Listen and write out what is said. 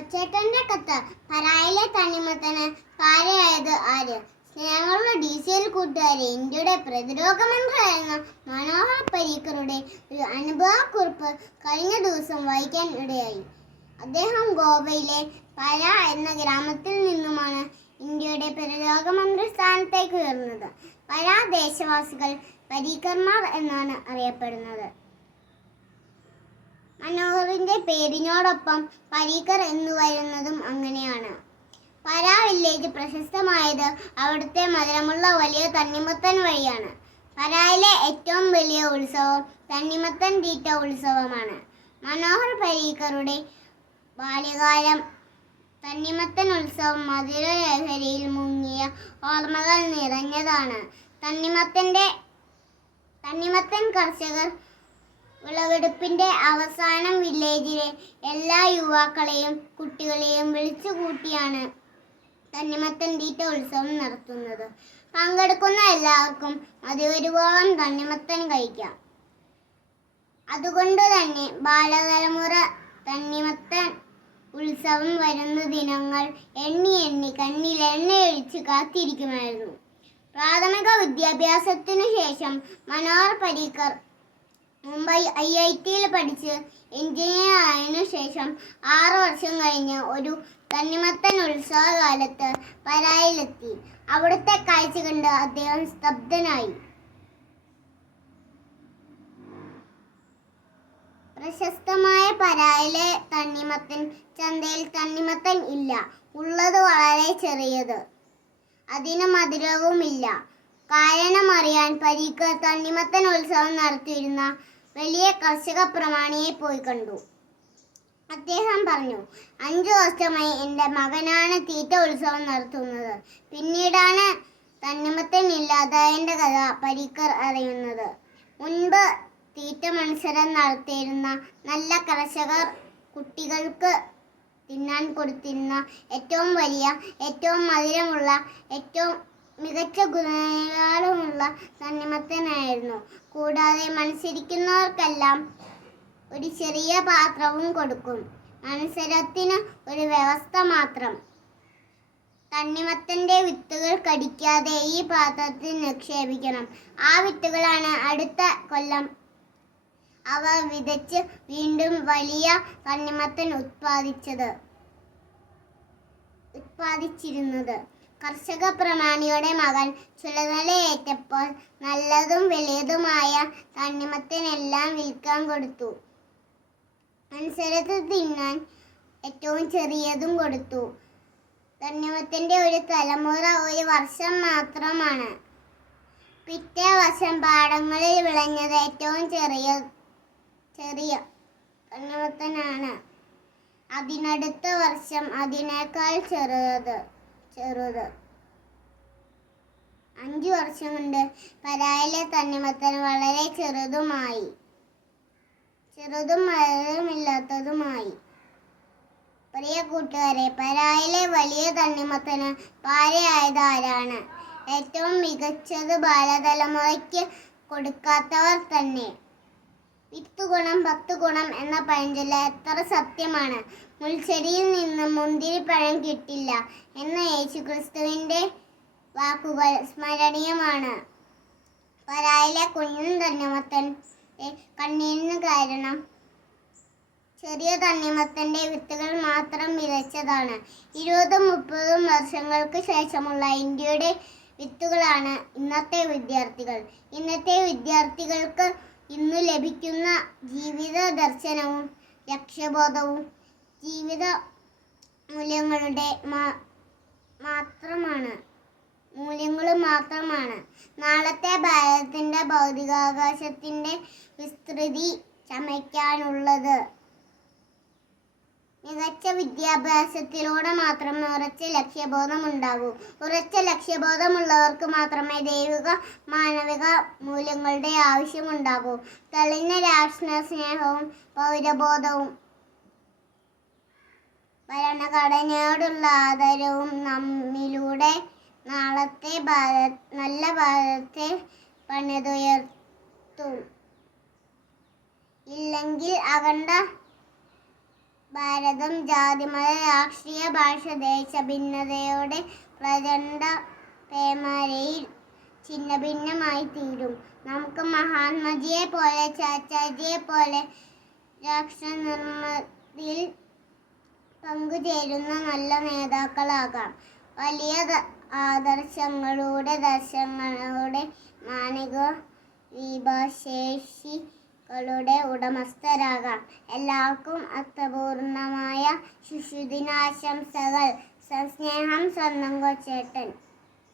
കൊച്ചേട്ടന്റെ കത്ത്. പരായിലെ തണ്ണിമത്തന് പാരയായത് ആര്? സ്നേഹമുള്ള ഡി സി എൽ കൂട്ടുകാരെ. ഇന്ത്യയുടെ പ്രതിരോധ മന്ത്രിയായിരുന്ന മനോഹർ പരീക്കറുടെ ഒരു അനുഭവക്കുറിപ്പ് കഴിഞ്ഞ ദിവസം വായിക്കാൻ ഇടയായി. അദ്ദേഹം ഗോവയിലെ പര എന്ന ഗ്രാമത്തിൽ നിന്നുമാണ് ഇന്ത്യയുടെ പ്രതിരോധ മന്ത്രി സ്ഥാനത്തേക്ക് ഉയർന്നത്. പല ദേശവാസികൾ പരീക്കർമാർ എന്നാണ് അറിയപ്പെടുന്നത്. മനോഹറിന്റെ പേരിനോടൊപ്പം പരീക്കർ എന്ന് വരുന്നതും അങ്ങനെയാണ്. പരാ വില്ലേജ് പ്രശസ്തമായത് അവിടുത്തെ മധുരമുള്ള വലിയ തണ്ണിമത്തൻ വഴിയാണ്. പരായിലെ ഏറ്റവും വലിയ ഉത്സവം തണ്ണിമത്തൻ തീറ്റ ഉത്സവമാണ്. മനോഹർ പരീക്കറുടെ ബാല്യകാലം തണ്ണിമത്തൻ ഉത്സവം മധുര ലഹരിയിൽ മുങ്ങിയ ഓർമ്മകൾ നിറഞ്ഞതാണ്. തണ്ണിമത്തന്റെ തണ്ണിമത്തൻ കർഷകർ വിളവെടുപ്പിന്റെ അവസാനം വില്ലേജിലെ എല്ലാ യുവാക്കളെയും കുട്ടികളെയും വിളിച്ചു കൂട്ടിയാണ് തണ്ണിമത്തൻ തീറ്റ ഉത്സവം നടത്തുന്നത്. പങ്കെടുക്കുന്ന എല്ലാവർക്കും മതിവരുവോളം തണ്ണിമത്തൻ കഴിക്കാം. അതുകൊണ്ട് തന്നെ ബാലതലമുറ തണ്ണിമത്തൻ ഉത്സവം വരുന്ന ദിനങ്ങൾ എണ്ണി എണ്ണി കണ്ണിൽ എണ്ണയൊഴിച്ച് കാത്തിരിക്കുമായിരുന്നു. പ്രാഥമിക വിദ്യാഭ്യാസത്തിനു ശേഷം മനോഹർ പരീക്കർ മുംബൈ ഐ ഐ ടിയിൽ പഠിച്ച് എഞ്ചിനീയർ ആയതിനു ശേഷം ആറു വർഷം കഴിഞ്ഞ് ഒരു തണ്ണിമത്തൻ ഉത്സവകാലത്ത് പരായിലെത്തി. അവിടുത്തെ കാഴ്ച കണ്ട് അദ്ദേഹം സ്തബ്ധനായി. പ്രശസ്തമായ പരായിലെ തണ്ണിമത്തൻ ചന്തയിൽ തണ്ണിമത്തൻ ഇല്ല. ഉള്ളത് വളരെ ചെറിയത്. അതിന് മധുരവുമില്ല. കാരണമറിയാൻ പരീക്കർ തണ്ണിമത്തൻ ഉത്സവം നടത്തിയിരുന്ന വലിയ കർഷക പ്രമാണിയെ പോയി കണ്ടു. അദ്ദേഹം പറഞ്ഞു അഞ്ചു വർഷമായി എന്റെ മകനാണ് തീറ്റ ഉത്സവം നടത്തുന്നത്. പിന്നീടാണ് തണ്ണിമത്തൻ ഇല്ലാതായതിന്റെ കഥ പരീക്കർ അറിയുന്നത്. മുൻപ് തീറ്റ മത്സരം നടത്തിയിരുന്ന നല്ല കർഷകർ കുട്ടികൾക്ക് തിന്നാൻ കൊടുത്തിരുന്ന ഏറ്റവും വലിയ ഏറ്റവും മധുരമുള്ള ഏറ്റവും മികച്ച ഗുണനിലവാരമുള്ള തണ്ണിമത്തനായിരുന്നു. കൂടാതെ മത്സരിക്കുന്നവർക്കെല്ലാം ഒരു ചെറിയ പാത്രവും കൊടുക്കും. മത്സരത്തിന് ഒരു വ്യവസ്ഥ മാത്രം. തണ്ണിമത്തന്റെ വിത്തുകൾ കടിക്കാതെ ഈ പാത്രത്തിൽ നിക്ഷേപിക്കണം. ആ വിത്തുകളാണ് അടുത്ത കൊല്ലം അവ വിതച്ച് വീണ്ടും വലിയ തണ്ണിമത്തൻ ഉത്പാദിച്ചത് ഉത്പാദിച്ചിരുന്നത്. കർഷക പ്രമാണിയുടെ മകൻ ചുലതലയേറ്റപ്പോൾ നല്ലതും വലിയതുമായ തണ്ണിമത്തനെല്ലാം വിൽക്കാൻ കൊടുത്തു. മത്സരത്തിൽ തിന്നാൻ ഏറ്റവും ചെറിയതും കൊടുത്തു. തണ്ണിമത്തിന്റെ ഒരു തലമുറ ഒരു വർഷം മാത്രമാണ്. പിറ്റേ വർഷം പാടങ്ങളിൽ വിളഞ്ഞത് ഏറ്റവും ചെറിയ ചെറിയ തണ്ണിമത്തനാണ്. അതിനടുത്ത വർഷം അതിനേക്കാൾ ചെറുത്. ചെറുത്. അഞ്ചു വർഷം കൊണ്ട് പരായിലെ തണ്ണിമത്തൻ വളരെ ചെറുതുമായി. ചെറുതും മധുരമില്ലാത്തതുമായി പ്രിയ കൂട്ടുകാരെ പരായിലെ വലിയ തണ്ണിമത്തന് പാരയായത് ആരാണ് ഏറ്റവും മികച്ചത് ബാലതലമുറയ്ക്ക് കൊടുക്കാത്തവർ തന്നെ. പത്ത് ഗുണം എന്ന പഴഞ്ചൊല്ല എത്ര സത്യമാണ്? മുൾച്ചെടിയിൽ നിന്ന് മുന്തിരിപ്പഴം കിട്ടില്ല എന്ന യേശുക്രിസ്തുവിന്റെ വാക്കുകൾ സ്മരണീയമാണ്. പരായിലെ കുഞ്ഞൻ തണ്ണിമത്തന്റെ കണ്ണീരിന് കാരണം. ചെറിയ തണ്ണിമത്തന്റെ വിത്തുകൾ മാത്രം വിതച്ചതാണ്. ഇരുപതും മുപ്പതും വർഷങ്ങൾക്ക് ശേഷമുള്ള ഇന്ത്യയുടെ വിത്തുകളാണ് ഇന്നത്തെ വിദ്യാർത്ഥികൾ. ഇന്നത്തെ വിദ്യാർത്ഥികൾക്ക് ഇന്നു ലഭിക്കുന്ന ജീവിത ദർശനവും ലക്ഷ്യബോധവും ജീവിത മൂല്യങ്ങളുടെ മാത്രമാണ്. മൂല്യങ്ങളും മാത്രമാണ്. നാളത്തെ ഭാരതത്തിന്റെ ഭൗതികാവകാശത്തിന്റെ വിസ്തൃതി ചമയ്ക്കാനുള്ളത്. മികച്ച വിദ്യാഭ്യാസത്തിലൂടെ മാത്രമേ ഉറച്ച ലക്ഷ്യബോധമുണ്ടാകൂ. ഉറച്ച ലക്ഷ്യബോധമുള്ളവർക്ക് മാത്രമേ ദൈവിക മാനവിക മൂല്യങ്ങളുടെ ആവശ്യമുണ്ടാകൂ. തെളിഞ്ഞ രാഷ്ട്ര സ്നേഹവും പൗരബോധവും ഭരണഘടനയോടുള്ള ആദരവും നമ്മിലൂടെ നാളത്തെ ഭാരത് നല്ല ഭാരതത്തെ പണിതുയർത്തും. ഇല്ലെങ്കിൽ അകണ്ട ഭാരതം ജാതിമത രാഷ്ട്രീയ ഭാഷ ദേശ ഭിന്നതയോടെ പ്രചണ്ഡ പേമാരയിൽ ഛിന്ന ഭിന്നമായി തീരും. നമുക്ക് മഹാത്മജിയെ പോലെ ചാച്ചാജിയെ പോലെ രാഷ്ട്ര നിർമ്മിതിയിൽ പങ്കുചേരുന്ന നല്ല നേതാക്കളാകാം. വലിയ ആദർശങ്ങളുടെ ദർശനങ്ങളുടെ മാനിക വിഭശേഷികളുടെ ഉടമസ്ഥരാകാം. എല്ലാവർക്കും അർത്ഥപൂർണമായ ശിശുദിനാശംസകൾ സസ്നേഹം സ്വന്തം കൊച്ചേട്ടൻ.